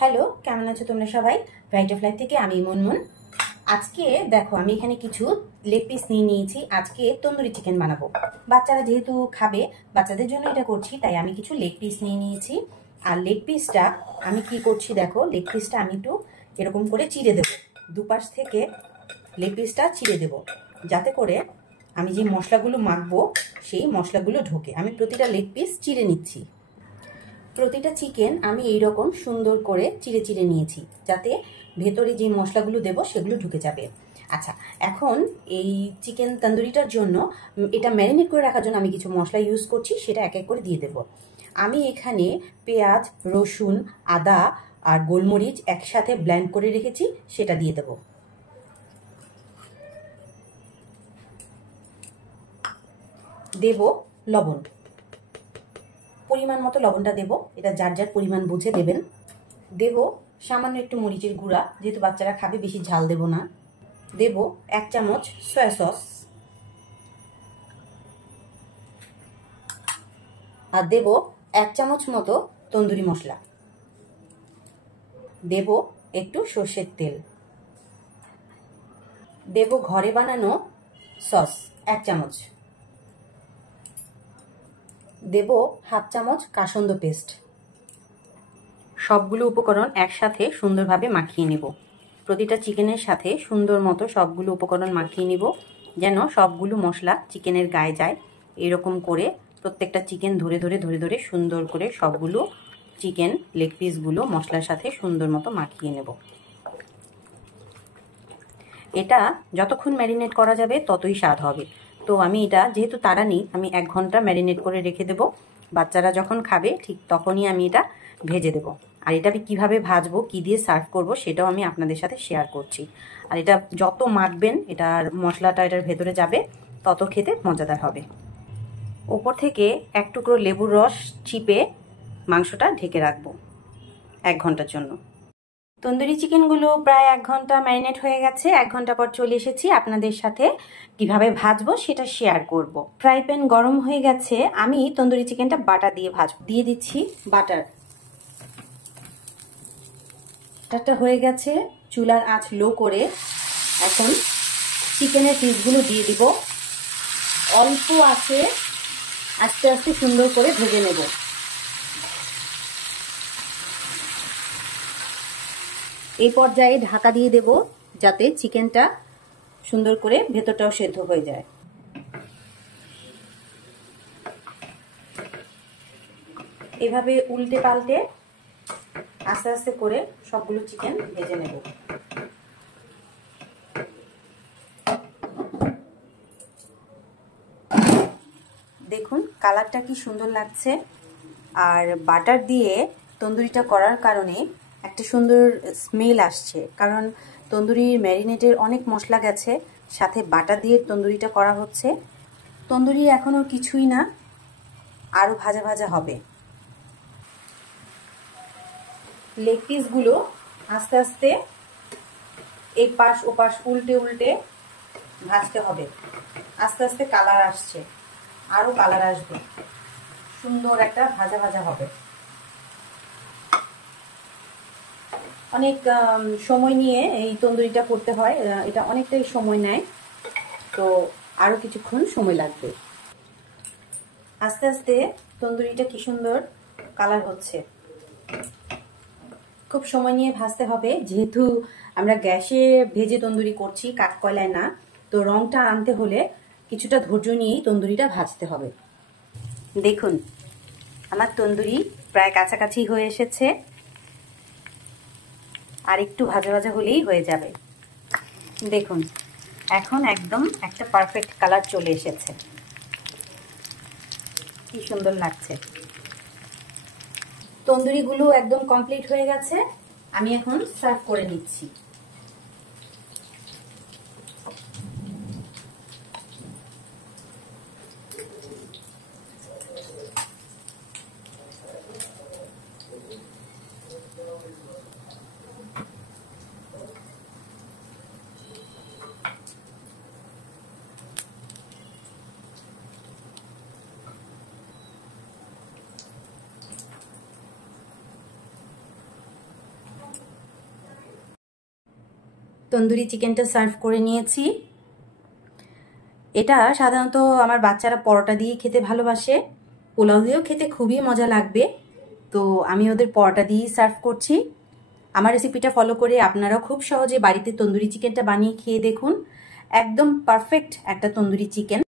Hello, কেমন আছো তোমরা সবাই? ব্রাইট অফ লাইফ থেকে আমি মুনমুন। আজকে দেখো আমি এখানে কিছু লেগ পিস নিয়ে নিয়েছি। আজকে তন্দুরি চিকেন বানাবো। বাচ্চারা যেহেতু খাবে, বাচ্চাদের জন্য এটা করছি, তাই আমি কিছু লেগ পিস নিয়ে নিয়েছি। আর লেগ পিসটা আমি কি করছি দেখো, লেগ পিসটা আমি একটু এরকম করে চিড়ে দেবো। দুপাশ থেকে লেগ পিসটা চিড়ে দেবো, যাতে করে আমি যে মশলাগুলো মাখবো সেই মশলাগুলো ঢোকে। আমি প্রতিটা লেগ পিস চিড়ে নিচ্ছি। প্রতিটা চিকেন আমি এইরকম সুন্দর করে চিড়ে চিড়ে নিয়েছি, যাতে ভেতরে যে মশলাগুলো দেব সেগুলো ঢুকে যাবে। আচ্ছা, এখন এই চিকেন তন্দুরিটার জন্য এটা ম্যারিনেট করে রাখার জন্য আমি কিছু মশলা ইউজ করছি, সেটা এক এক করে দিয়ে দেব। আমি এখানে পেঁয়াজ, রসুন, আদা আর গোলমরিচ একসাথে ব্লেন্ড করে রেখেছি, সেটা দিয়ে দেব। দেব লবণ, পরিমাণ মতো লবণটা দেব, এটা যার যার পরিমাণ বুঝে দেবেন। দেব সামান্য একটু মরিচের গুঁড়া, যেহেতু বাচ্চারা খাবে, বেশি ঝাল দেব না। দেব 1 চামচ সয়া সস, আর দেব 1 চামচ মতো তন্দুরি মশলা। দেব একটু সর্ষের তেল। দেব ঘরে বানানো সস 1 চামচ। দেব 1/2 চামচ কাসন্দ পেস্ট। সবগুলো উপকরণ একসাথে সুন্দরভাবে মাখিয়ে নেব। প্রতিটা চিকেনের সাথে সুন্দর মতো সবগুলো উপকরণ মাখিয়ে নিব, যেন সবগুলো মশলা চিকেনের গায়ে যায়। এরকম করে প্রত্যেকটা চিকেন ধরে ধরে সুন্দর করে সবগুলো চিকেন লেগ পিসগুলো মশলার সাথে সুন্দর মতো মাখিয়ে নেব। এটা যতক্ষণ ম্যারিনেট করা যাবে ততই স্বাদ হবে। তো আমি এটা যেহেতু তাড়া নেই, আমি 1 ঘন্টা ম্যারিনেট করে রেখে দেব। বাচ্চারা যখন খাবে ঠিক তখনই আমি এটা ভেজে দেব। আর এটা আমি কীভাবে ভাজবো, কী দিয়ে সার্ভ করব, সেটাও আমি আপনাদের সাথে শেয়ার করছি। আর এটা যত মাখবেন, এটার মশলাটা এটার ভেতরে যাবে, তত খেতে মজাদার হবে। ওপর থেকে 1 টুকরো লেবুর রস চিপে মাংসটা ঢেকে রাখবো 1 ঘন্টার জন্য। তন্দুরি চিকেনগুলো প্রায় 1 ঘন্টা ম্যারিনেট হয়ে গেছে। 1 ঘন্টা পর চলে এসেছি, আপনাদের সাথে কিভাবে ভাজবো সেটা শেয়ার করব। ফ্রাই প্যান গরম হয়ে গেছে, আমি তন্দুরি চিকেনটা বাটার দিয়ে ভাজবো। দিয়ে দিচ্ছি বাটার। বাটারটা হয়ে গেছে, চুলার আঁচ লো করে এখন চিকেনের পিসগুলো দিয়ে দিব। অল্প আছে, আস্তে আস্তে সুন্দর করে ভেজে নেব। এই পর্যায়ে ঢাকা দিয়ে দেব, যাতে চিকেনটা সুন্দর করে ভেতরটাও সেদ্ধ হয়ে যায়। এভাবে উল্টে পাল্টে আস্তে আস্তে করে সবগুলো চিকেন ভেজে নেব। দেখুন কালারটা কি সুন্দর লাগছে। আর বাটার দিয়ে তন্দুরিটা করার কারণে একটা সুন্দর স্মেল আসছে, কারণ তন্দুরির ম্যারিনেটের অনেক মশলা গেছে, সাথে বাটার দিয়ে তন্দুরিটা করা হচ্ছে। তন্দুরি এখনও কিছুই না, আরও ভাজা ভাজা হবে। লেগ পিসগুলো আস্তে আস্তে এই পাশ ওপাশ উল্টে উল্টে ভাজতে হবে। আস্তে আস্তে কালার আসছে, আরও কালার আসবে, সুন্দর একটা ভাজা ভাজা হবে। অনেক সময় নিয়ে এই তন্দুরিটা করতে হয়, এটা অনেকটাই সময় নেয়, তো আরও কিছুক্ষণ সময় লাগবে। আস্তে আস্তে তন্দুরিটা কি সুন্দর কালার হচ্ছে। খুব সময় নিয়ে ভাজতে হবে, যেহেতু আমরা গ্যাসে ভেজে তন্দুরি করছি, কাঠকয়লায় না, তো রংটা আনতে হলে কিছুটা ধৈর্য নিয়েই তন্দুরিটা ভাজতে হবে। দেখুন আমার তন্দুরি প্রায় কাছাকাছি হয়ে এসেছে, আর একটু ভাজা ভাজা হলেই হয়ে যাবে। দেখুন এখন একদম একটা পারফেক্ট কালার চলে এসেছে, কি সুন্দর লাগছে। তন্দুরিগুলো একদম কমপ্লিট হয়ে গেছে, আমি এখন সার্ভ করে নিচ্ছি। তন্দুরি চিকেনটা সার্ভ করে নিয়েছি। এটা সাধারণত আমার বাচ্চারা পরোটা দিয়ে খেতে ভালোবাসে, পোলাও দিয়েও খেতে খুবই মজা লাগবে। তো আমি ওদের পরোটা দিয়েই সার্ভ করছি। আমার রেসিপিটা ফলো করে আপনারাও খুব সহজে বাড়িতে তন্দুরি চিকেনটা বানিয়ে খেয়ে দেখুন। একদম পারফেক্ট একটা তন্দুরি চিকেন।